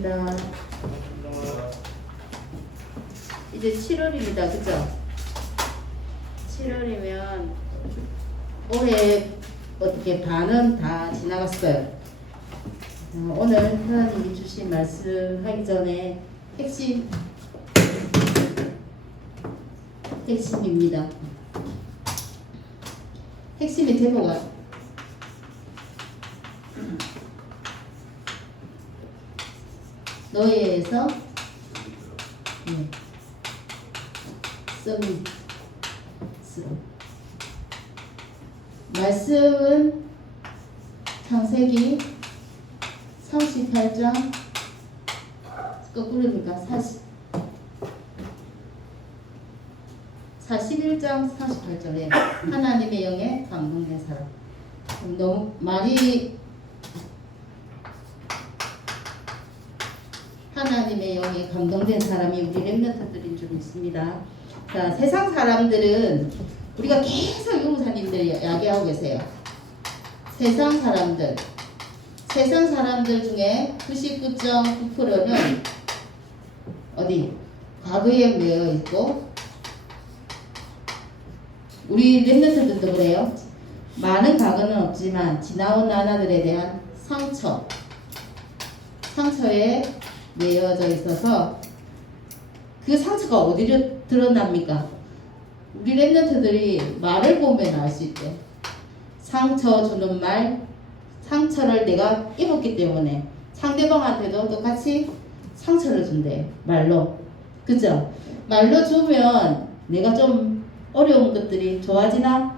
수고하셨습니다. 이제 7월입니다. 그죠? 7월이면 올해 어떻게 반은 다 지나갔어요. 오늘 하나님이 주신 말씀 하기 전에 핵심입니다. 핵심이 제목은 너희에서 썸스러워. 말씀은 창세기 38장 거꾸로니까 41장 48절에 하나님의 영에 감동된 사람. 너무 많이 하나님의 영에 감동된 사람이 우리 렘넌트들인 줄 믿습니다. 자, 세상 사람들은 우리가 계속 용사님들 이야기하고 계세요. 세상 사람들 중에 99.9%는 어디? 과거에 매여 있고, 우리 렘넌트들도 그래요. 많은 과거는 없지만 지나온 나날들에 대한 상처에 매여져 있어서 그 상처가 어디로 드러납니까? 우리 렘넌트들이 말을 보면 알 수 있대. 상처 주는 말, 상처를 내가 입었기 때문에 상대방한테도 똑같이 상처를 준대. 말로. 그죠? 말로 주면 내가 좀 어려운 것들이 좋아지나?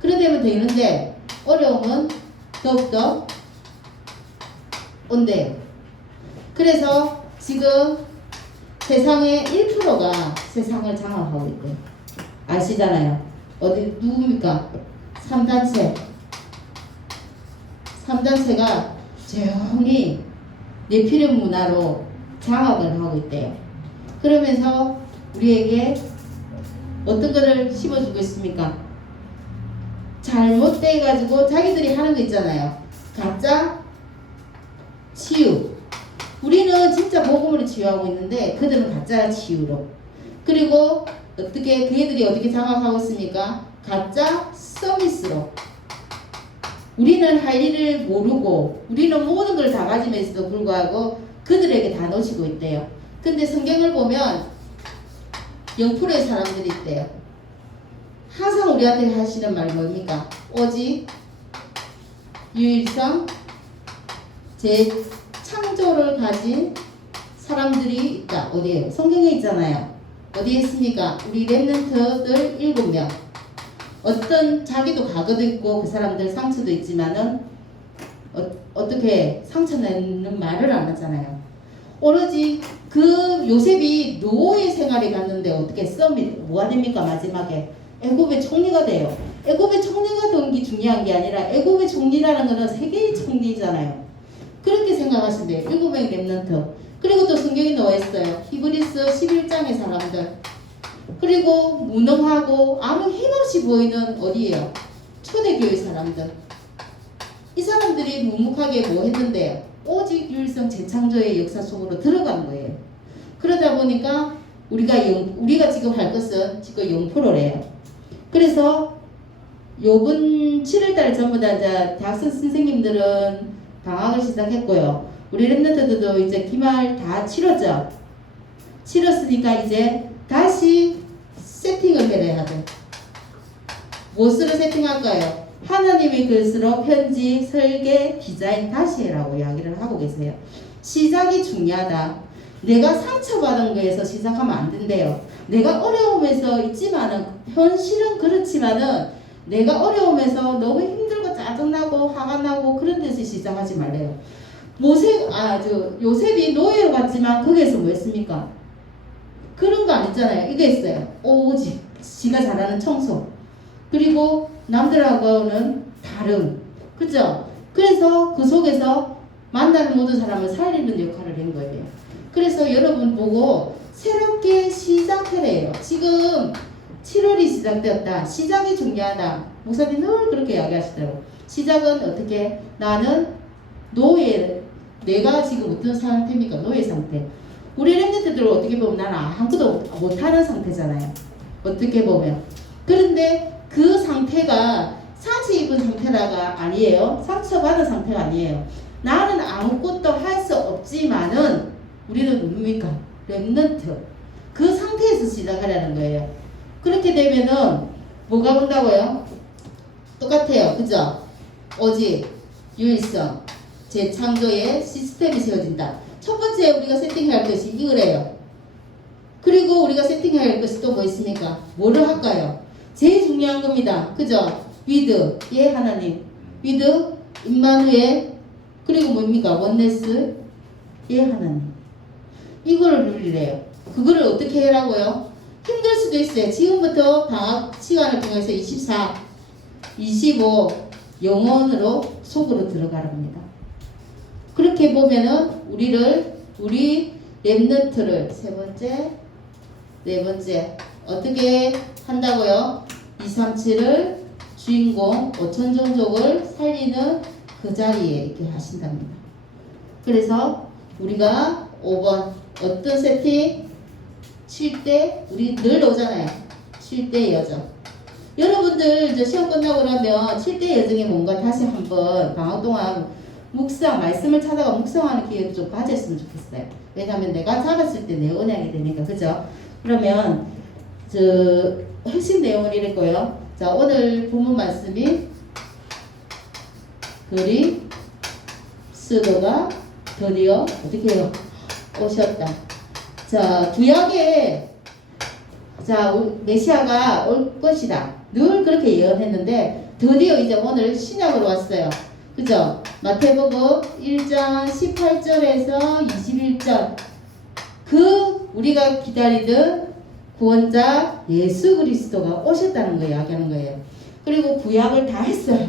그러되면 되는데 어려움은 더욱더 온대요. 그래서 지금 세상의 1%가 세상을 장악하고 있대요. 아시잖아요. 어디 누굽니까? 3단체가 조용히 내피력 문화로 장악을 하고 있대요. 그러면서 우리에게 어떤 거를 심어주고 있습니까? 잘못돼가지고 자기들이 하는 거 있잖아요. 가짜 치유. 우리는 진짜 복음으로 치유하고 있는데 그들은 가짜 치유로. 그리고 어떻게 그애들이 어떻게 장악하고 있습니까? 가짜 서비스로. 우리는 할 일을 모르고 우리는 모든 걸 다 가지면서도 불구하고 그들에게 다 놓치고 있대요. 근데 성경을 보면 0%의 사람들이 있대요. 항상 우리한테 하시는 말 뭡니까? 오직 유일성 재창조를 가진 사람들이 있다. 어디에요? 성경에 있잖아요. 어디에 있습니까? 우리 렘넌트들 7명. 어떤 자기도 과거도 있고 그 사람들 상처도 있지만은 어떻게 상처내는 말을 안 하잖아요. 오로지 그 요셉이 노예 생활에 갔는데 어떻게 뭐가 됩니까? 마지막에 애굽의 총리가 돼요. 애굽의 총리가 된 게 중요한 게 아니라 애굽의 총리라는 거는 세계의 총리잖아요. 그렇게 생각하시면 돼요. 7명의 렘넌트. 그리고 또 성경에 나와 있어요. 히브리서 11장의 사람들. 그리고 무능하고 아무 힘없이 보이는 어디예요? 초대교회 사람들. 이 사람들이 묵묵하게 뭐 했는데요? 오직 유일성 재창조의 역사 속으로 들어간 거예요. 그러다 보니까 우리가 지금 할 것은 지금 0%래요. 그래서 요번 7월달 전부 다 이제 대학생 선생님들은 방학을 시작했고요. 우리 렘넌트들도 이제 기말 다 치렀죠. 치렀으니까 이제 다시 세팅을 해야 돼. 무엇으로 세팅할까요? 하나님의 글쓰로 편집, 설계, 디자인 다시 해라고 이야기를 하고 계세요. 시작이 중요하다. 내가 상처받은 거에서 시작하면 안 된대요. 내가 어려움에서 있지만은 현실은 그렇지만은 내가 어려움에서 너무 힘들고 짜증나고 화가 나고 그런 데서 시작하지 말래요. 요셉이 노예로 갔지만 거기에서 뭐 했습니까? 그런 거 안 했잖아요. 이거 했어요. 오직 지가 잘하는 청소. 그리고 남들하고는 다름. 그죠? 그래서 그 속에서 만나는 모든 사람을 살리는 역할을 한 거예요. 그래서 여러분 보고 새롭게 시작해래요. 지금 7월이 시작되었다. 시작이 중요하다. 목사님 늘 그렇게 이야기하시더라고요. 시작은 어떻게? 나는 내가 지금 어떤 상태입니까? 노예 상태. 우리 랩런트들은 어떻게 보면 나는 아무것도 못하는 상태잖아요. 어떻게 보면. 그런데 그 상태가 상처 입은 상태가 아니에요. 상처받은 상태가 아니에요. 나는 아무것도 할 수 없지만은 우리는 누굽니까? 랩런트. 그 상태에서 시작하라는 거예요. 그렇게 되면은 뭐가 온다고요? 똑같아요. 그죠? 오직, 유일성, 재창조의 시스템이 세워진다. 첫 번째 우리가 세팅해야 할 것이 이거래요. 그리고 우리가 세팅해야 할 것이 또 뭐 있습니까? 뭐를 할까요? 제일 중요한 겁니다. 그죠? 위드, 예 하나님. 위드, 임마누엘, 그리고 뭡니까? 원네스, 예 하나님. 이거를 누리래요. 그거를 어떻게 해라고요? 힘들 수도 있어요. 지금부터 방학 시간을 통해서 24, 25 영원으로 속으로 들어가랍니다. 그렇게 보면은 우리 랩런트를 세 번째, 네 번째 어떻게 한다고요? 237을 주인공 5천 종족을 살리는 그 자리에 이렇게 하신답니다. 그래서 우리가 5번 어떤 세팅? 쉴 때 우리 늘 오잖아요. 쉴 때 여정. 여러분들 이제 시험 끝나고 나면 쉴 때 여정이 뭔가 다시 한번 방학 동안 묵상, 말씀을 찾아가 묵상하는 기회를 좀 가졌으면 좋겠어요. 왜냐하면 내가 잡았을 때 내 언약이 되니까. 그죠? 그러면 핵심 내용을 읽고요. 자, 오늘 본문 말씀이 그리스도가 드디어 어떻게 해요? 오셨다. 자, 구약에 메시아가 올 것이다. 늘 그렇게 예언했는데 드디어 이제 오늘 신약으로 왔어요. 그죠? 마태복음 1장 18절에서 21절 그 우리가 기다리던 구원자 예수 그리스도가 오셨다는 거 이야기하는 거예요. 그리고 구약을 다 했어요.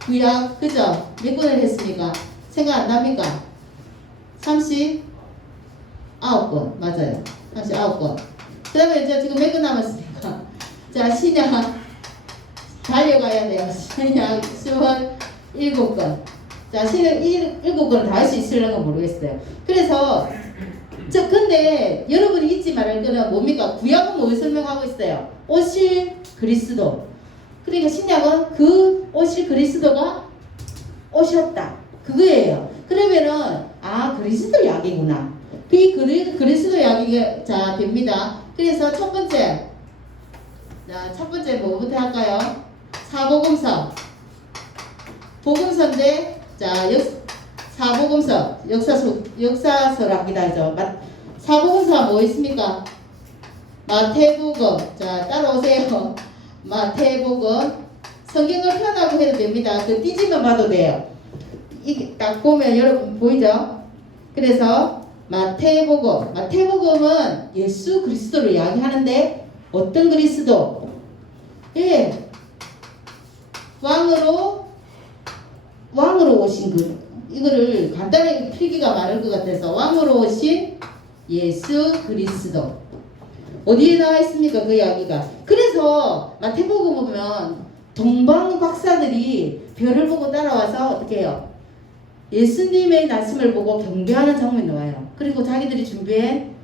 구약 그죠? 몇 권을 했습니까? 생각 안 납니까? 39권 맞아요. 39권. 그 다음에 이제 지금 몇 권 남았습니까? 자, 신약 달려가야 돼요. 신약 7권. 자, 신약 7권을 다 할 수 있을려나 모르겠어요. 그래서 근데 여러분이 잊지 말할 거는 뭡니까? 구약은 뭘 설명하고 있어요? 오실 그리스도. 그러니까 신약은 그 오실 그리스도가 오셨다. 그거예요. 그러면은 그리스도 약이구나. 그 그리스도 약이 자 됩니다. 그래서 첫 번째 뭐부터 할까요? 사복음서. 복음서인데 사복음서 역사서랍니다. 사복음서가 뭐 있습니까? 마태복음. 자, 따라오세요. 마태복음. 성경을 펴라고 해도 됩니다. 그 띄지만 봐도 돼요. 이게 딱 보면 여러분 보이죠? 그래서 마태복음은 예수 그리스도를 이야기하는데 어떤 그리스도? 예, 왕으로 오신 이거를 간단하게 필기가 많을 것 같아서 왕으로 오신 예수 그리스도. 어디에 나와 있습니까? 그 이야기가. 그래서 마태복음 보면 동방 박사들이 별을 보고 따라와서 어떻게 해요? 예수님의 말씀을 보고 경배하는 장면이 나와요. 그리고 자기들이 준비한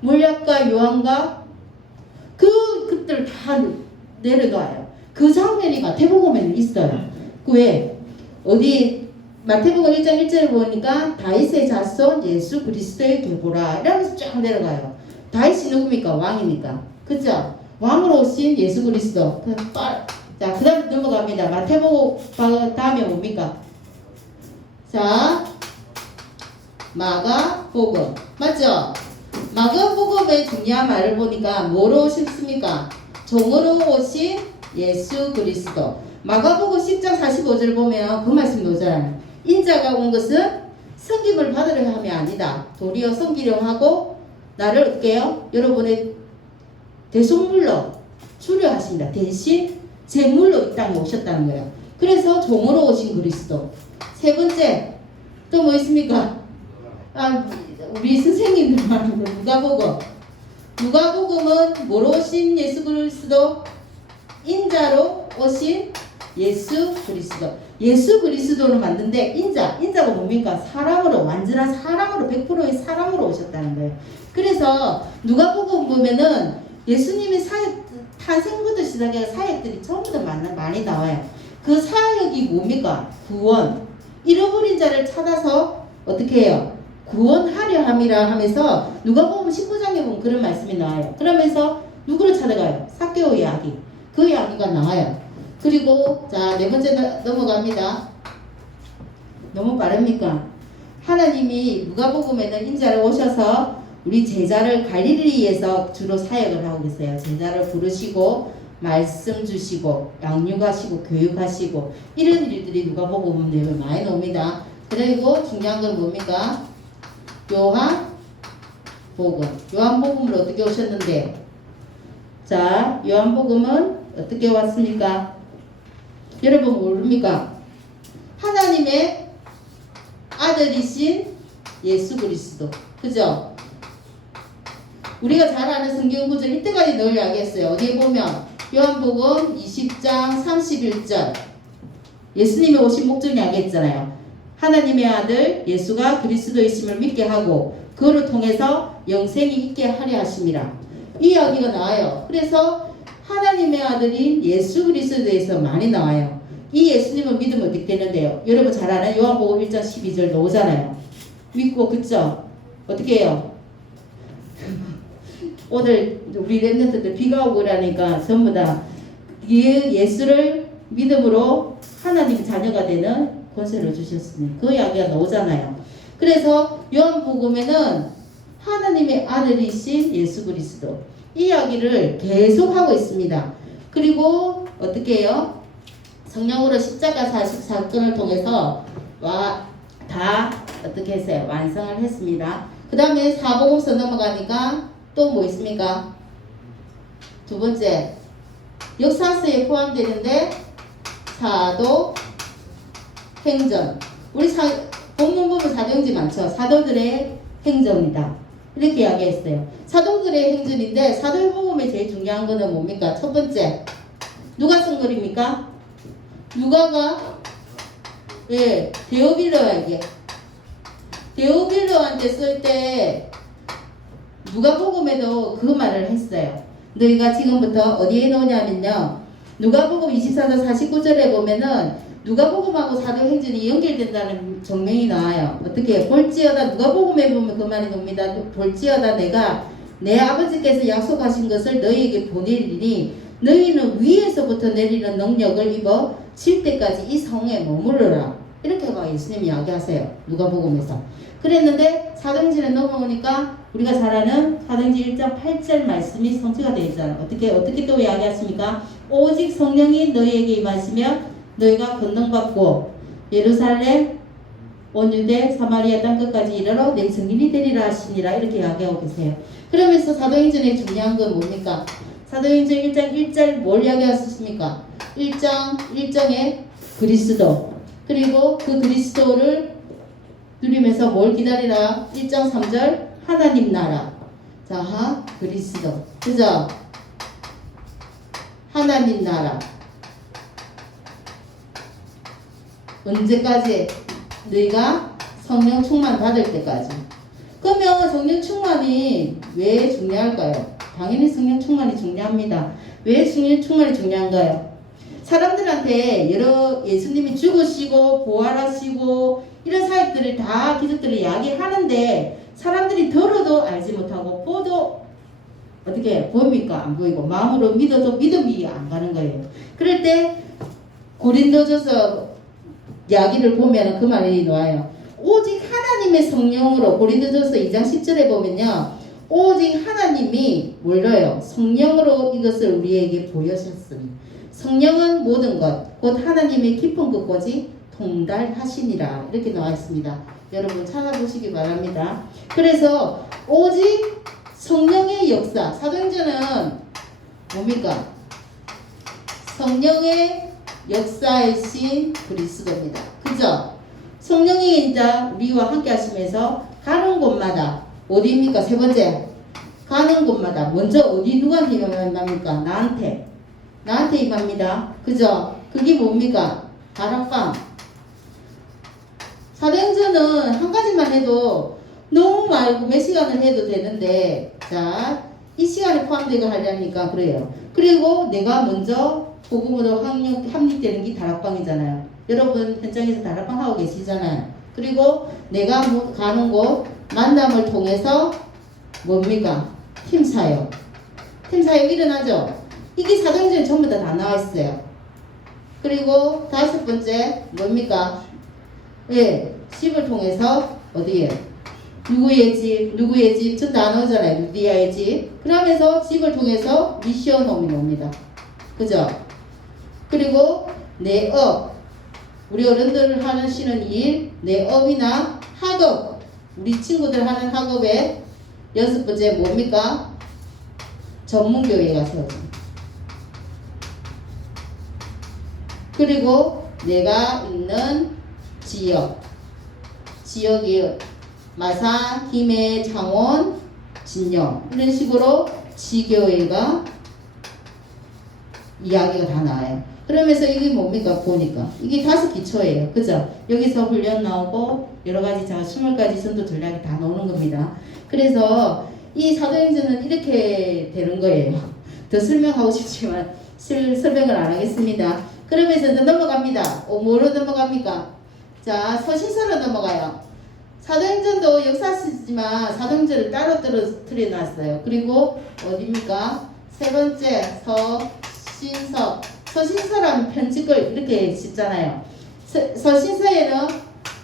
몰약과 요한과 그들 다 내려놔요. 그 장면이 마태복음에는 있어요. 그 왜? 어디 마태복음 1장 1절을 보니까 다윗의 자손 예수 그리스도의 계보라 이러면서 쫙 내려가요. 다윗이 누굽니까? 왕이니까. 그죠? 왕으로 오신 예수 그리스도. 자, 그 다음 넘어갑니다. 마태복음 다음에 뭡니까? 자, 마가복음. 맞죠? 마가복음의 중요한 말을 보니까 뭐로 오셨습니까? 종으로 오신 예수 그리스도. 마가복음 10장 45절 보면 그 말씀 나오잖아요. 인자가 온 것은 섬김을 받으려 함이 아니다. 도리어 섬기려 하고 나를 어떻게 해요? 여러분의 대속물로 수료하신다. 대신 제물로 이 땅에 오셨다는 거예요. 그래서 종으로 오신 그리스도. 세 번째 또 뭐 있습니까? 우리 선생님들 말하는 거 누가복음. 누가복음은 뭐로 오신 예수 그리스도? 인자로 오신 예수 그리스도. 예수 그리스도를 만든데 인자가 뭡니까? 사람으로, 완전한 사람으로, 100%의 사람으로 오셨다는 거예요. 그래서 누가복음 보면은 예수님이 탄생부터 시작해서 사역들이 전부 다 많이 나와요. 그 사역이 뭡니까? 구원. 잃어버린 자를 찾아서 어떻게 해요? 구원하려 함이라 하면서 누가복음 19장에 보면 그런 말씀이 나와요. 그러면서 누구를 찾아가요? 삭개오 이야기. 그 이야기가 나와요. 그리고 자, 네 번째 넘어갑니다. 너무 빠릅니까? 하나님이 누가복음에는 인자를 오셔서 우리 제자를 갈릴리에서 주로 사역을 하고 계세요. 제자를 부르시고 말씀 주시고 양육하시고 교육하시고 이런 일들이 누가복음 내용에 많이 나옵니다. 그리고 중요한 건 뭡니까? 요한복음을 어떻게 오셨는데? 자, 요한복음은 어떻게 왔습니까? 여러분 모릅니까? 하나님의 아들이신 예수 그리스도. 그죠? 우리가 잘 아는 성경 구절 이때까지 늘 이야기했어요. 어디에 보면 요한복음 20장 31절 예수님이 오신 목적 이야기했잖아요. 하나님의 아들 예수가 그리스도이심을 믿게 하고 그를 통해서 영생이 있게 하려 하심이라. 이 이야기가 나와요. 그래서 하나님의 아들인 예수 그리스도에서 많이 나와요. 이 예수님을 믿으면 어떻게 되는데요? 여러분 잘 아는 요한복음 1장 12절 나오잖아요. 믿고 그쵸? 어떻게 해요? 오늘 우리 랩런트들 비가 오고 그러니까 전부 다 예수를 믿음으로 하나님 자녀가 되는 권세를 주셨으니 그 이야기가 나오잖아요. 그래서 요한복음에는 하나님의 아들이신 예수 그리스도 이 이야기를 계속 하고 있습니다. 그리고 어떻게 해요? 성령으로 십자가 사건을 통해서 다 어떻게 했어요? 완성을 했습니다. 그 다음에 사복음서 넘어가니까 또 뭐 있습니까? 두 번째 역사서에 포함되는데 사도 행전. 우리 본문 보면 사도행전 많죠. 사도들의 행전이다 이렇게 이야기했어요. 사도들의 행전인데 사도복음에 제일 중요한 거는 뭡니까? 첫 번째 누가 쓴 글입니까? 누가가 데오빌로에게 데오빌로한테 쓸 때 누가복음에도 그 말을 했어요. 너희가 지금부터 어디에 놓냐면요. 누가복음 24장 49절에 보면은 누가복음하고 사도행전이 연결된다는 정명이 나와요. 어떻게 볼지어다 누가복음에 보면 그 말이 나옵니다. 볼지어다 내가 내 아버지께서 약속하신 것을 너희에게 보내리니 너희는 위에서부터 내리는 능력을 입어 칠 때까지 이 성에 머무르라. 이렇게 예수님이 이야기하세요. 누가복음에서. 그랬는데 사도행전에 넘어오니까 우리가 잘 아는 사도행전 1장 8절 말씀이 성취가 되어 있잖아요. 어떻게 또 이야기하십니까? 오직 성령이 너희에게 임하시면 너희가 권능받고 예루살렘 온 유대 사마리아 땅끝까지 이르러 내 증인이 되리라 하시니라 이렇게 이야기하고 계세요. 그러면서 사도행전의 중요한 건 뭡니까? 사도행전 1장 1절 뭘 이야기하셨습니까? 1장 1장에 그리스도 그리고 그 그리스도를 누리면서 뭘 기다리라? 1장 3절 하나님 나라. 자, 그리스도. 그죠? 하나님 나라. 언제까지? 너희가 성령 충만 받을 때까지. 그러면 성령 충만이 왜 중요할까요? 당연히 성령 충만이 중요합니다. 왜 성령 충만이 중요한가요? 사람들한테 여러 예수님이 죽으시고 부활하시고 이런 사역들을 다 기적들을 이야기하는데 사람들이 들어도 알지 못하고 보도 어떻게 보입니까? 안 보이고 마음으로 믿어도 믿음이 안 가는 거예요. 그럴 때 고린도전서 이야기를 보면 그 말이 나와요. 오직 하나님의 성령으로 고린도전서 2장 10절에 보면요. 오직 하나님이 몰라요. 성령으로 이것을 우리에게 보여주셨으니 성령은 모든 것 곧 하나님의 깊은 것까지 통달하시니라 이렇게 나와 있습니다. 여러분 찾아보시기 바랍니다. 그래서 오직 성령의 역사 사도행전은 뭡니까? 성령의 역사이신 그리스도입니다. 그죠? 성령이 이제 우리와 함께 하시면서 가는 곳마다 어디입니까? 세 번째 가는 곳마다 먼저 어디 누구한테 임합니까? 나한테 임합니다. 그죠? 그게 뭡니까? 다락방 사도행전은 한 가지만 해도 너무 말고 몇 시간을 해도 되는데, 자, 이 시간에 포함되고 하려니까 그래요. 그리고 내가 먼저 복음으로 합립되는 게 다락방이잖아요. 여러분 현장에서 다락방 하고 계시잖아요. 그리고 내가 가는 곳 만남을 통해서 뭡니까? 팀사역. 팀사역 일어나죠? 이게 사도행전에 전부 다 나와 있어요. 그리고 다섯 번째 뭡니까? 예, 집을 통해서 어디에? 누구의 집, 전 다 나오잖아요. 루디아의 집. 그러면서 집을 통해서 미션 홈이 옵니다. 그죠? 그리고 내 업, 우리 어른들 하시는 일, 내 업이나 학업, 우리 친구들 하는 학업에 여섯 번째 뭡니까? 전문교회가 세워집니다. 그리고 내가 있는 지역이 마산, 김해, 창원, 진영 이런 식으로 지교회가 이야기가 다 나와요. 그러면서 이게 뭡니까? 보니까 이게 다섯 기초예요. 그죠? 여기서 훈련 나오고 여러 가지 자 20가지 전도 전략이 다 나오는 겁니다. 그래서 이 사도행전은 이렇게 되는 거예요. 더 설명하고 싶지만 설명을 안 하겠습니다. 그러면서 넘어갑니다. 뭐로 넘어갑니까? 자, 서신서로 넘어가요. 사도행전도 역사시지만 사도행전을 따로 틀어놨어요. 그리고 어디입니까? 세 번째 서신서. 서신서라는 편집을 이렇게 짓잖아요. 서신서에는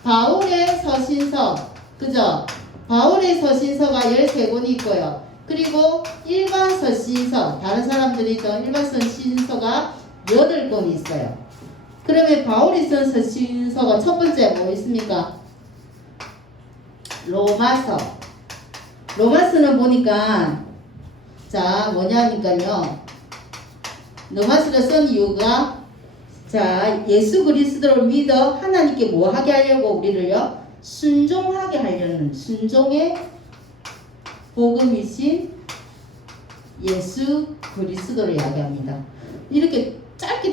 바울의 서신서, 그죠? 바울의 서신서가 13권이 있고요. 그리고 일반 서신서, 다른 사람들이 있던 일반 서신서가 8권이 있어요. 그러면 바울이 쓴 서신서가 첫 번째 뭐 있습니까? 로마서. 로마서는 보니까 자 뭐냐니까요. 로마서를 쓴 이유가 자 예수 그리스도를 믿어 하나님께 뭐 하게 하려고 우리를요 순종하게 하려는 순종의 복음이신 예수 그리스도를 이야기합니다. 이렇게 짧게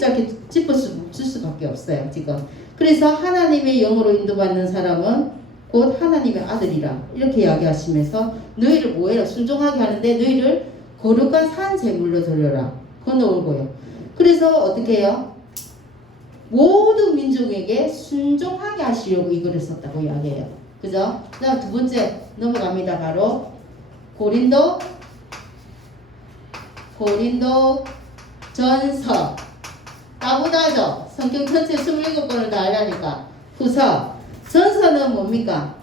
짚을 수밖에 없어요 지금. 그래서 하나님의 영으로 인도받는 사람은 곧 하나님의 아들이라 이렇게 이야기하시면서 너희를 뭐해라 순종하게 하는데 너희를 거룩한 산 제물로 드려라 건너오고요. 그래서 어떻게 해요? 모든 민족에게 순종하게 하시려고 이거를 썼다고 이야기해요. 그죠? 그 다음 두 번째 넘어갑니다. 바로 고린도 전서. 따보다죠. 성경 전체 27권을 다 하려니까. 후서. 전서는 뭡니까?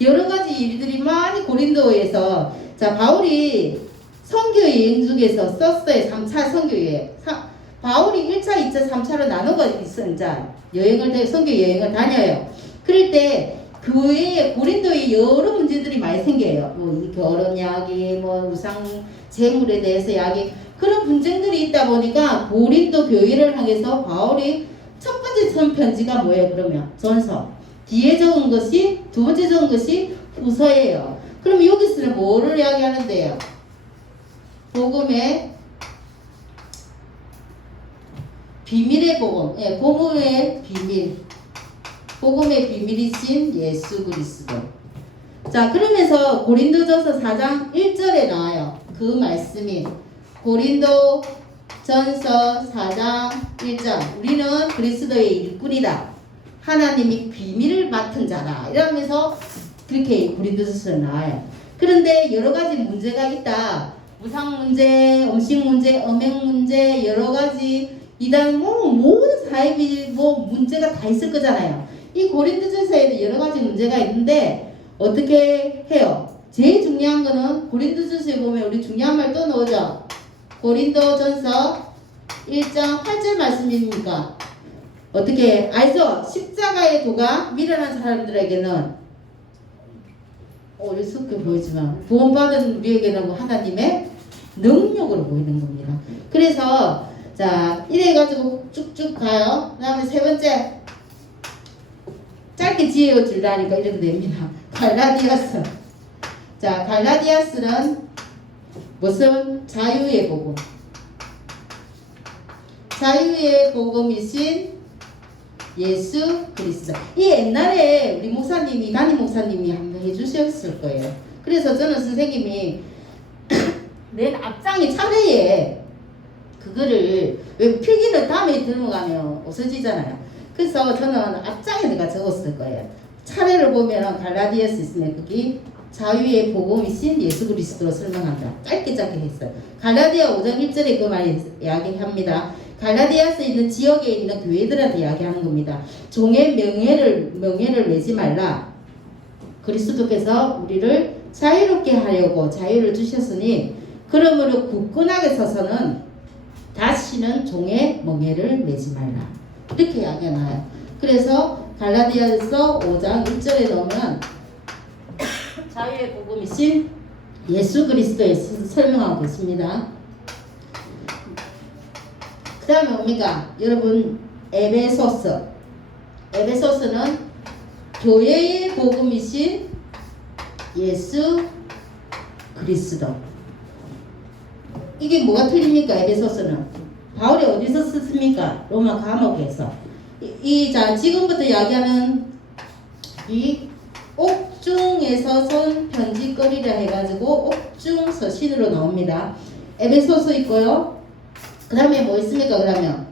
여러 가지 일들이 많이 고린도에서 자 바울이 선교 여행 중에서 썼어요. 3차 선교 여행. 바울이 1차, 2차, 3차로 나눠가 있습니다. 선교 여행을 다녀요. 그럴 때 그 외에 고린도에 여러 문제들이 많이 생겨요. 뭐 결혼 이야기, 뭐 우상 재물에 대해서 이야기 그런 분쟁들이 있다 보니까 고린도 교회를 향해서 바울이 첫 번째 선 편지가 뭐예요? 그러면 전서. 뒤에 적은 것이 두 번째 적은 것이 후서예요. 그럼 여기서는 뭐를 이야기하는데요? 복음의 비밀의 복음, 예, 복음의 비밀, 복음의 비밀이신 예수 그리스도. 자, 그러면서 고린도전서 4장 1절에 나와요. 그 말씀이 고린도전서 4장 1절. 우리는 그리스도의 일꾼이다. 하나님이 비밀을 맡은 자다. 이러면서 그렇게 고린도전서에 나와요. 그런데 여러 가지 문제가 있다. 우상 문제, 음식 문제, 음행 문제, 여러 가지 이단 모든 사회비 문제가 다 있을 거잖아요. 이 고린도전서에는 여러 가지 문제가 있는데 어떻게 해요? 제일 중요한 거는 고린도전서에 보면 우리 중요한 말 또 나오죠. 고린도전서 1장 8절 말씀입니까? 어떻게 알죠? 십자가의 도가 미련한 사람들에게는 어리석게 보이지만 구원받은 우리에게는 하나님의 능력으로 보이는 겁니다. 그래서 자 이래가지고 쭉쭉 가요. 그 다음에 세 번째 짧게 지어주려니까 이렇게 됩니다. 갈라디아서. 자 갈라디아서는 무슨 자유의 복음. 자유의 복음이신 예수 그리스도. 이 옛날에 우리 목사님이 담임 목사님이 한번 해주셨을 거예요. 그래서 저는 선생님이 맨 앞장에 차례에 그거를 왜 필기를 다음에 들어가면 없어지잖아요. 그래서 저는 앞장에 내가 적었을 거예요. 차례를 보면 갈라디아서 있으면 거기 자유의 복음이신 예수 그리스도로 설명한다. 짧게 했어요. 갈라디아 5장 1절에 그 말을 이야기합니다. 갈라디아스에 있는 지역에 있는 교회들한테 이야기하는 겁니다. 종의 명예를 매지 말라. 그리스도께서 우리를 자유롭게 하려고 자유를 주셨으니 그러므로 굳건하게 서서는 다시는 종의 멍에를 매지 말라. 이렇게 이야기하나요. 그래서 갈라디아서 5장 1절에 넣으면 자유의 복음이신 예수 그리스도에 설명하고 있습니다. 그 다음에 뭡니까? 여러분 에베소서. 에베소서는 교회의 복음이신 예수 그리스도. 이게 뭐가 틀립니까? 에베소서는 바울이 어디서 썼습니까? 로마 감옥에서. 자 지금부터 이야기하는 이 옥중에서 선 편지거리라 해가지고 옥중 서신으로 나옵니다. 에베소서 있고요. 그 다음에 뭐 있습니까? 그러면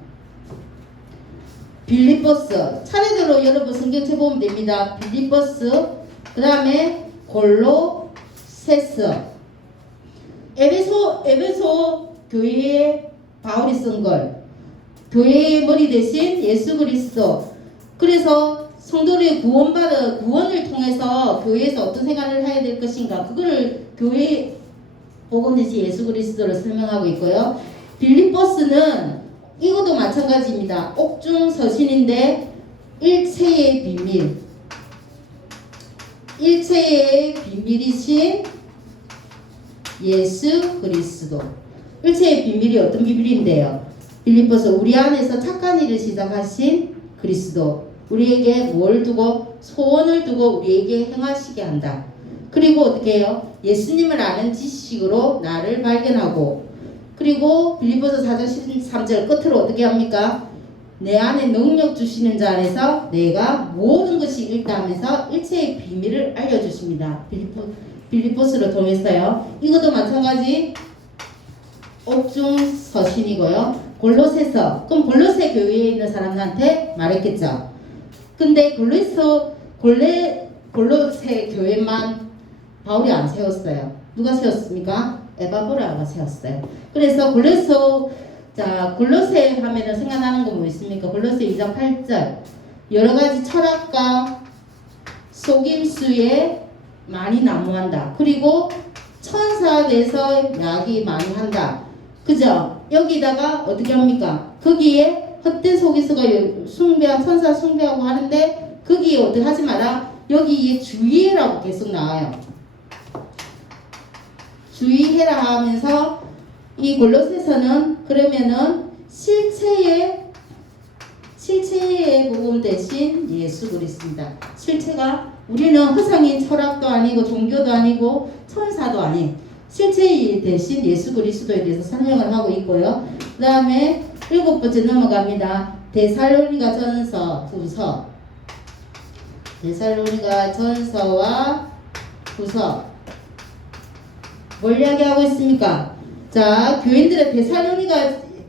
빌립보서. 차례대로 여러분 성경책 보면 됩니다. 빌립보서. 그 다음에 골로새서. 에베소 교회에 바울이 쓴 걸. 교회의 머리 대신 예수 그리스도. 그래서 성도들이 구원을 통해서 교회에서 어떤 생활을 해야 될 것인가, 그거를 교회 복음 대신 예수 그리스도를 설명하고 있고요. 빌립보스는 이것도 마찬가지입니다. 옥중 서신인데 일체의 비밀, 일체의 비밀이신 예수 그리스도. 일체의 비밀이 어떤 비밀인데요? 빌립보서 우리 안에서 착한 일을 시작하신 그리스도, 우리에게 뭘 두고, 소원을 두고 우리에게 행하시게 한다. 그리고 어떻게 해요? 예수님을 아는 지식으로 나를 발견하고, 그리고 빌립보서 4장 13절 끝으로 어떻게 합니까? 내 안에 능력 주시는 자 안에서 내가 모든 것이 있다 하면서 일체의 비밀을 알려주십니다. 빌립보스를 통해서요. 이것도 마찬가지 옥중 서신이고요. 골로새서. 그럼 골로새 교회에 있는 사람들한테 말했겠죠. 근데 골로새 교회만 바울이 안 세웠어요. 누가 세웠습니까? 에바브라가 세웠어요. 그래서 골로새 하면은 생각나는 거 뭐 있습니까? 골로새 2장 8절. 여러 가지 철학과 속임수에 많이 난무한다. 그리고 천사에 대해서 이야기 많이 한다. 그죠? 여기다가 어떻게 합니까? 거기에 헛된 속임수가 천사 숭배하고 하는데 거기에 어떻게 하지 마라. 여기에 주의해라고 계속 나와요. 주의해라 하면서 이 골로새서는 그러면은 실체의 복음 대신 예수 그리스도입니다. 실체가 우리는 허상인 철학도 아니고 종교도 아니고 천사도 아닌 실체 대신 예수 그리스도에 대해서 설명을 하고 있고요. 그 다음에 7번째 넘어갑니다. 데살로니가 전서 후서. 데살로니가 전서와 후서. 뭘 이야기하고 있습니까? 자, 교인들의 데살로니가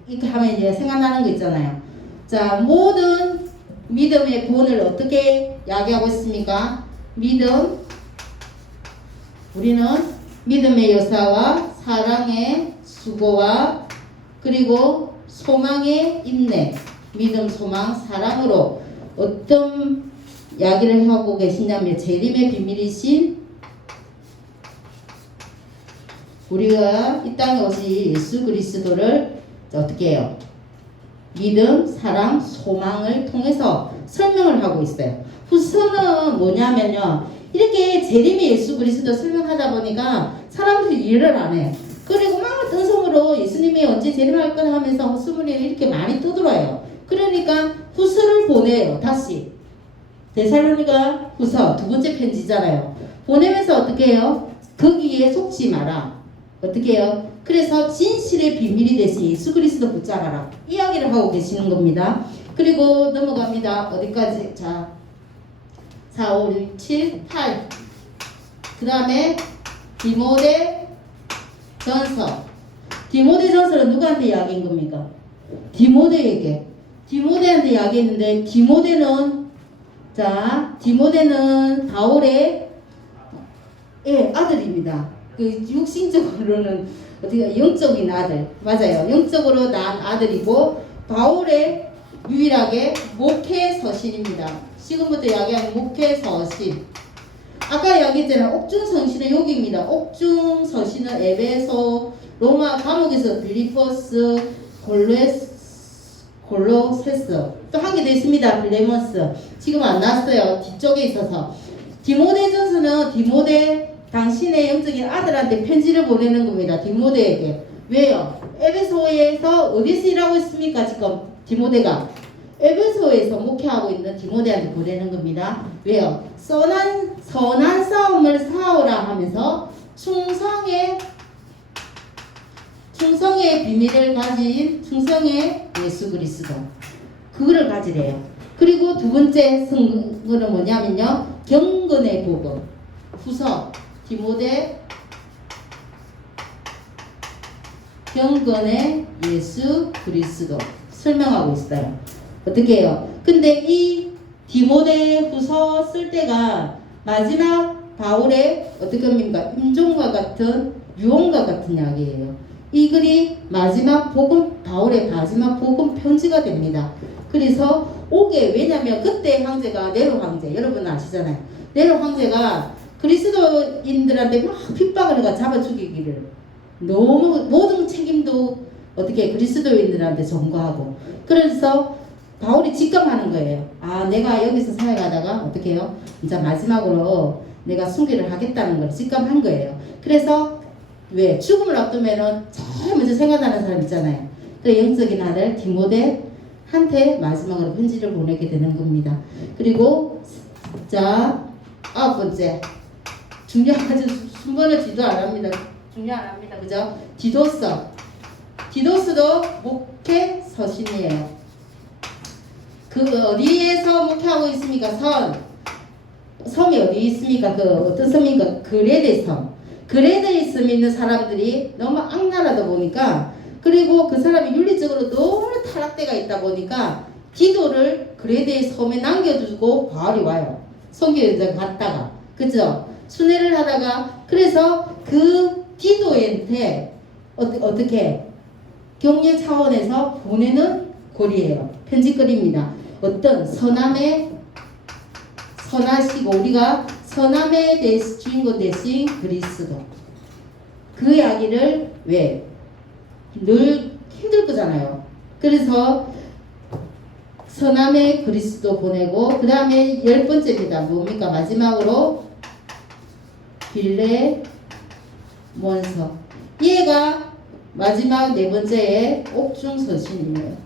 이렇게 하면 이제 생각나는 거 있잖아요. 자, 모든 믿음의 본을 어떻게 이야기하고 있습니까? 믿음. 우리는 믿음의 역사와 사랑의 수고와 그리고 소망의 인내, 믿음, 소망, 사랑으로 어떤 이야기를 하고 계시냐면 재림의 비밀이신 우리가 이 땅에 오신 예수 그리스도를 어떻게 해요? 믿음, 사랑, 소망을 통해서 설명을 하고 있어요. 후서는 뭐냐면요, 이렇게 재림의 예수 그리스도 설명하다 보니까 사람들이 이해를 안 해요. 그리고 막 뜬성으로 예수님이 언제 재림할 거나 하면서 헛소문이 이렇게 많이 떠들어요. 그러니까 후서를 보내요. 다시 데살로니가 후서 두 번째 편지잖아요. 보내면서 어떻게 해요? 거기에 속지 마라. 어떻게 해요? 그래서 진실의 비밀이 되신 예수 그리스도 붙잡아라. 이야기를 하고 계시는 겁니다. 그리고 넘어갑니다. 어디까지? 자, 4, 5, 6, 7, 8. 그 다음에 디모데 전서. 디모데 전서는 누구한테 이야기인 겁니까? 디모데에게. 디모데한테 이야기했는데, 디모데는 바울의 아들입니다. 그 육신적으로는 어떻게 영적인 아들. 맞아요. 영적으로 낳은 아들이고, 바울의 유일하게 목회 서신입니다. 지금부터 이야기하는 목회 서신. 아까 이야기했잖아요. 옥중 서신은 여기입니다. 옥중 서신은 에베소, 로마 감옥에서 빌리포스, 골로세스, 또 한 개 더 있습니다. 빌레몬스. 지금 안 나왔어요. 뒤쪽에 있어서. 디모데전서는 디모데 당신의 영적인 아들한테 편지를 보내는 겁니다. 디모데에게. 왜요? 에베소에서 어디서 일하고 있습니까? 지금 디모데가 에베소에서 목회하고 있는 디모데한테 보내는 겁니다. 왜요? 선한 싸움을 싸우라 하면서 충성의 비밀을 가진 충성의 예수 그리스도, 그거를 가지래요. 그리고 두 번째 성경은 뭐냐면요, 경건의 복음. 후서 디모데 경건의 예수 그리스도 설명하고 있어요. 어떻게 해요? 근데 이 디모데 후서 쓸 때가 마지막 바울의 어떻게 합니까? 임종과 같은 유언과 같은 이야기예요. 이 글이 마지막 바울의 마지막 복음 편지가 됩니다. 그래서 왜냐면 그때 황제가 네로 황제, 여러분 아시잖아요. 네로 황제가 그리스도인들한테 막 핍박을 해가 잡아 죽이기를, 너무 모든 책임도 어떻게 그리스도인들한테 전가하고, 그래서 바울이 직감하는 거예요. 내가 여기서 사역하다가 어떻게 해요? 이제 마지막으로 내가 순교를 하겠다는 걸 직감한 거예요. 그래서 왜? 죽음을 앞두면은 제일 먼저 생각나는 사람 있잖아요. 그 영적인 아들 디모데한테 마지막으로 편지를 보내게 되는 겁니다. 그리고 자, 9번째. 중요하지, 순번을 지도 안 합니다. 중요 안 합니다. 그죠? 디도스도 목회 서신이에요. 어디에서 목회하고 있습니까? 섬이 어디 있습니까? 어떤 섬입니까? 그레데 섬. 그레데에 섬 있는 사람들이 너무 악랄하다 보니까, 그리고 그 사람이 윤리적으로 너무 타락대가 있다 보니까 디도를 그레데의 섬에 남겨두고 바울이 와요. 선교여행 갔다가, 그죠? 순회를 하다가, 그래서 그 디도한테 어떻게 격려 차원에서 보내는 글이에요. 편지글입니다. 어떤 선하시고 우리가 선함의 주인공 대신 그리스도, 그 이야기를 왜? 늘 힘들 거잖아요. 그래서 선함의 그리스도 보내고, 그 다음에 10번째입니다. 뭡니까? 마지막으로 빌레몬서. 얘가 마지막 4번째의 옥중서신이에요.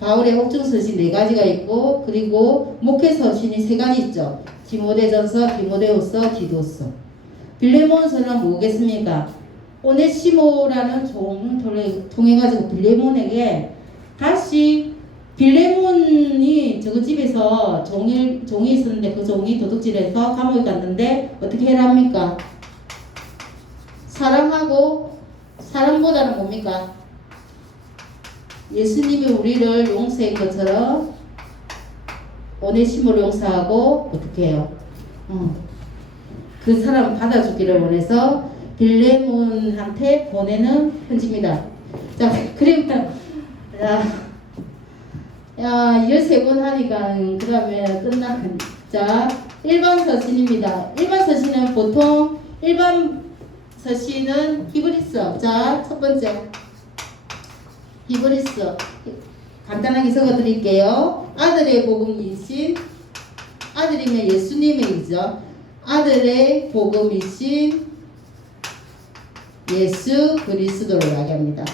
바울의 옥중서신 4가지가 있고, 그리고 목회서신이 3가지 있죠. 디모데전서, 디모데후서, 디도서. 빌레몬서는 뭐겠습니까? 오네시모라는 종을 통해가지고 빌레몬에게 다시, 빌레몬이 저거 집에서 종이 있었는데 그 종이 도둑질해서 감옥에 갔는데 어떻게 해라 합니까? 사랑보다는 뭡니까? 예수님이 우리를 용서한 것처럼 오네시모를 용서하고 어떻게 해요? 그 사람 받아주기를 원해서 빌레몬한테 보내는 편지입니다. 자, 그러면 13번 하니까 그러면 끝나면, 자, 일반 서신입니다. 일반 서신은 보통 일반 서신은 히브리서. 자, 첫 번째 히브리서 간단하게 적어드릴게요. 아들의 복음이신, 아들이면 예수님이죠. 아들의 복음이신 예수 그리스도를 이야기합니다.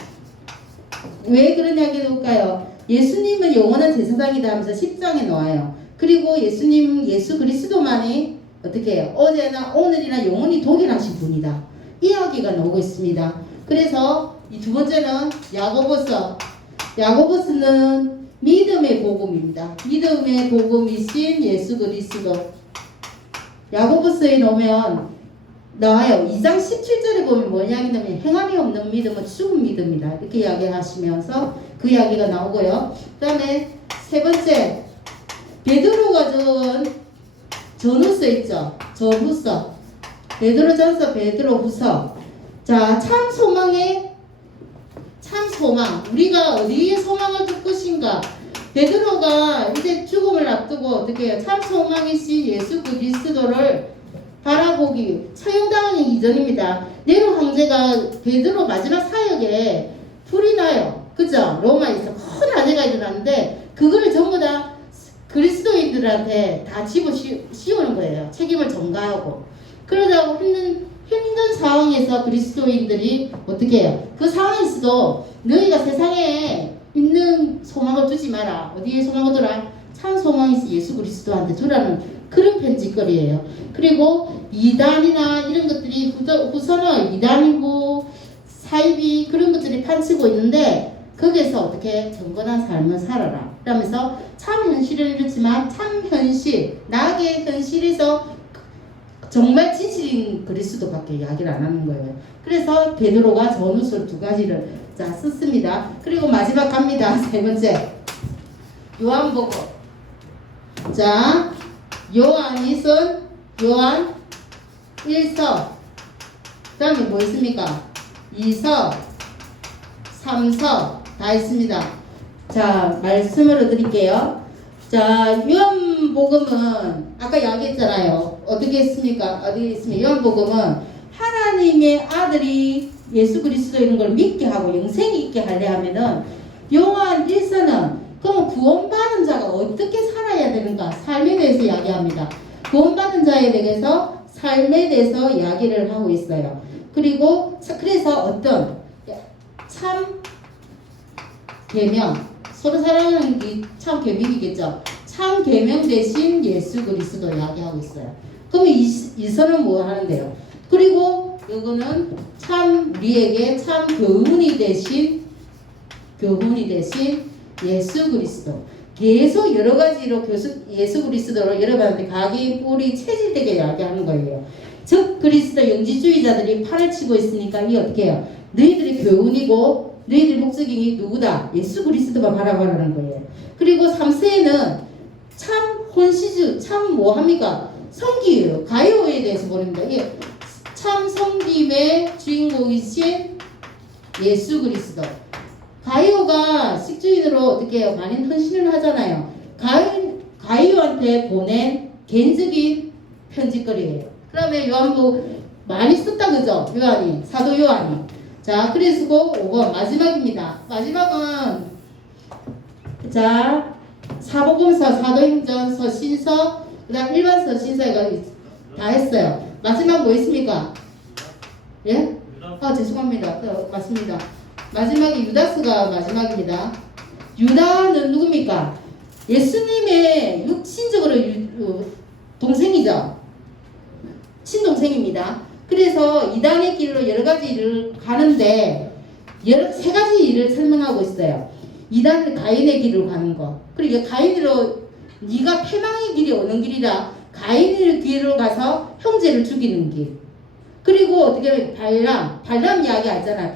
왜 그런 이야기를 할까요? 예수님은 영원한 제사장이다 하면서 10장에 나와요. 그리고 예수 그리스도만이 어떻게 해요? 어제나 오늘이나 영원히 동일하신 분이다. 이야기가 나오고 있습니다. 그래서 이 두 번째는 야고보서 야고보스는 믿음의 복음입니다. 믿음의 복음이신 예수 그리스도. 야고보스에 나오면 나와요. 2장 17절에 보면 뭐냐 하면 행함이 없는 믿음은 죽은 믿음이다. 이렇게 이야기하시면서 그 이야기가 나오고요. 그 다음에 세 번째, 베드로가 적은 전후서 있죠. 전후서. 베드로전서, 베드로후서. 자, 참 소망의 참 소망. 우리가 어디에 소망을 둘 것인가? 베드로가 이제 죽음을 앞두고 어떻게 해요? 참 소망이신 예수 그리스도를 바라보기 처형당하기 이전입니다. 네로 황제가 베드로 마지막 사역에 불이 나요. 그죠? 로마에서 큰 화재가 일어났는데 그거를 전부 다 그리스도인들한테 다 씌우는 거예요. 책임을 전가하고. 그러다 힘든 상황에서 그리스도인들이 어떻게 해요? 그 상황에서도 너희가 세상에 있는 소망을 두지 마라. 어디에 소망을 두라? 참 소망이 예수 그리스도한테 두라는 그런 편지거리예요. 그리고 이단이나 이런 것들이 후서는 이단이고 사이비 그런 것들이 판치고 있는데 거기에서 어떻게 경건한 삶을 살아라. 그러면서 참 현실은 이렇지만 참 현실, 나의 현실에서 정말 진실인 그리스도밖에 이야기를 안 하는 거예요. 그래서 베드로가 전후서 두 가지를 썼습니다. 그리고 마지막 갑니다. 세 번째, 요한복음. 자, 요한 1서, 그 다음에 뭐 있습니까? 2서, 3서 다 있습니다. 자, 말씀을 드릴게요. 자, 요한복음은 아까 이야기했잖아요. 어떻게 했습니까? 어떻게 했습니까? 요한복음은 하나님의 아들이 예수 그리스도 이런 걸 믿게 하고 영생이 있게 하려 하면은 요한 1서는 그럼 구원받은 자가 어떻게 살아야 되는가? 삶에 대해서 이야기합니다. 구원받은 자에 대해서 삶에 대해서 이야기를 하고 있어요. 그리고 그래서 어떤 참 계명, 서로 사랑하는 게 참 계명이겠죠. 참 계명 대신 예수 그리스도 이야기하고 있어요. 그러면 이서는 뭐 하는데요? 그리고 이거는 참 우리에게 참 교훈이 대신 예수 그리스도. 계속 여러 가지로 예수 그리스도로 여러분한테 각인 뿌리 체질되게 이야기하는 거예요. 즉 그리스도 영지주의자들이 팔을 치고 있으니까 이 어떻게 해요? 너희들의 교훈이고 너희들 목적이 누구다? 예수 그리스도만 바라보라는 거예요. 그리고 3세에는 참 혼시즈, 참 뭐합니까? 성기예요. 가요에 대해서 보는 거예요. 참 성김의 주인공이신 예수 그리스도. 가이오가 식주인으로 어떻게 해요? 많이 헌신을 하잖아요. 가이오한테 보낸 개인적인 편지거리예요. 그러면 요한복음 많이 썼다 그죠? 요한이, 사도 요한이. 자, 그래서 5번 마지막입니다. 마지막은 자, 사복음서, 사도행전, 서신서, 그 다음 일반서, 신서가 다 했어요. 마지막 뭐 있습니까? 예? 죄송합니다. 맞습니다. 마지막에 유다스가 마지막입니다. 유다는 누굽니까? 예수님의 육신적으로 동생이죠. 친동생입니다. 그래서 이단의 길로 여러 가지 일을 가는데 세 가지 일을 설명하고 있어요. 이단은 가인의 길을 가는 거. 그리고 가인으로 네가 패망의 길이 어느 길이라 가인의 길로 가서 형제를 죽이는 길. 그리고 어떻게 하면 발람 이야기 알잖아.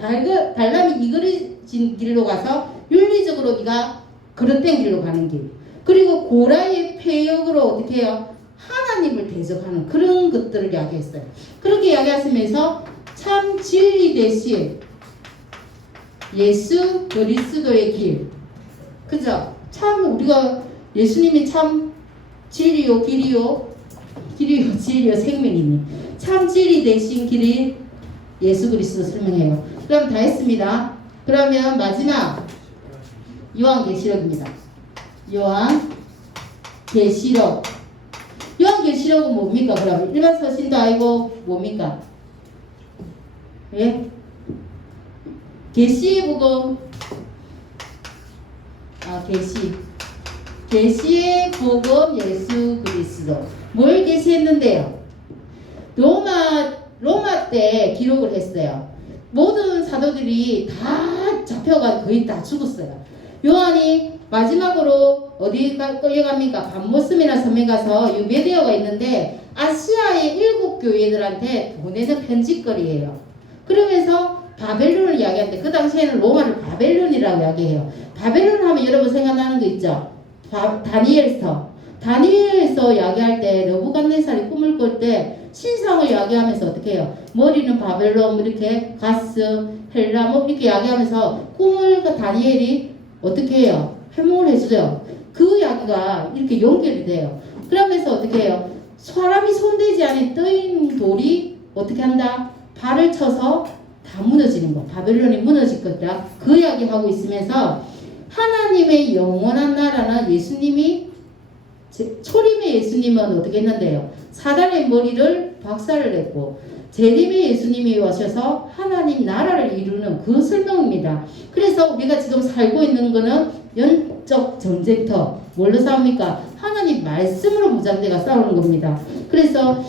발람이 이그러진 길로 가서 윤리적으로 네가 그릇된 길로 가는 길. 그리고 고라의 폐역으로 어떻게 해요? 하나님을 대적하는 그런 것들을 이야기했어요. 그렇게 이야기하시면서 참 진리 대신 예수 그리스도의 길. 그죠? 참 우리가 예수님이 참 진리요 길이요 진리요 생명이니 참 진리 대신 길이 예수 그리스도 설명해요. 그럼 다 했습니다. 그러면 마지막 요한계시록입니다. 요한계시록은 뭡니까? 그럼 일반 서신도 아니고 뭡니까? 예? 계시의 복음. 계시의 복음 예수 그리스도. 뭘 계시했는데요? 로마 때 기록을 했어요. 모든 사도들이 다 잡혀가 거의 다 죽었어요. 요한이 마지막으로 어디 끌려갑니까? 밤모섬이나 섬에 가서 유배되어가 있는데 아시아의 7교회들한테 보내는 편지거리예요. 그러면서 바벨론을 이야기하는데 그 당시에는 로마를 바벨론이라고 이야기해요. 바벨론 하면 여러분 생각나는 거 있죠? 다니엘서 이야기할 때 느부갓네살이 꿈을 꿀 때 신상을 이야기하면서 어떻게 해요? 머리는 바벨론 이렇게 가스, 헬라 뭐 이렇게 이야기하면서 꿈을 다니엘이 어떻게 해요? 해몽을 해주죠. 그 이야기가 이렇게 연결이 돼요. 그러면서 어떻게 해요? 사람이 손대지 않은 떠인 돌이 어떻게 한다? 발을 쳐서 다 무너지는 거. 바벨론이 무너질 거다. 그 이야기 하고 있으면서 하나님의 영원한 나라는 예수님이 초림의 예수님은 어떻게 했는데요? 사단의 머리를 박살을 냈고 재림의 예수님이 오셔서 하나님 나라를 이루는 그 설명입니다. 그래서 우리가 지금 살고 있는 거는 영적 전쟁터. 뭘로 싸웁니까? 하나님 말씀으로 무장대가 싸우는 겁니다. 그래서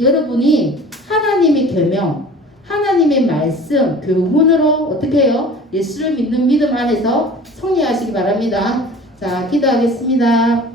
여러분이 하나님의 계명, 하나님의 말씀, 교훈으로 어떻게 해요? 예수를 믿는 믿음 안에서 승리하시기 바랍니다. 자, 기도하겠습니다.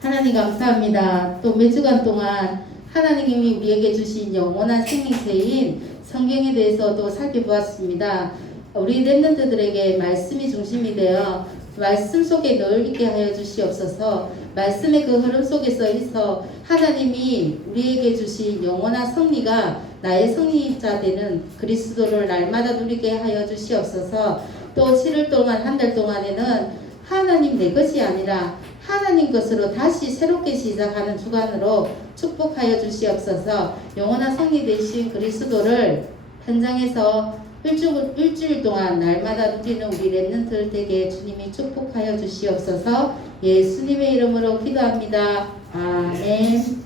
하나님 감사합니다. 또 몇 주간 동안 하나님이 우리에게 주신 영원한 생명체인 성경에 대해서도 살펴보았습니다. 우리 렘넌트들에게 말씀이 중심이 되어 말씀 속에 늘 있게 하여 주시옵소서. 말씀의 그 흐름 속에서 있어 하나님이 우리에게 주신 영원한 승리가 나의 승리자 되는 그리스도를 날마다 누리게 하여 주시옵소서. 또 7월 동안 한 달 동안에는 하나님 내 것이 아니라 하나님 것으로 다시 새롭게 시작하는 주간으로 축복하여 주시옵소서. 영원한 승리 되신 그리스도를 현장에서 일주일 동안 날마다 누리는 우리 렘넌트들 되게 주님이 축복하여 주시옵소서. 예수님의 이름으로 기도합니다. 아멘.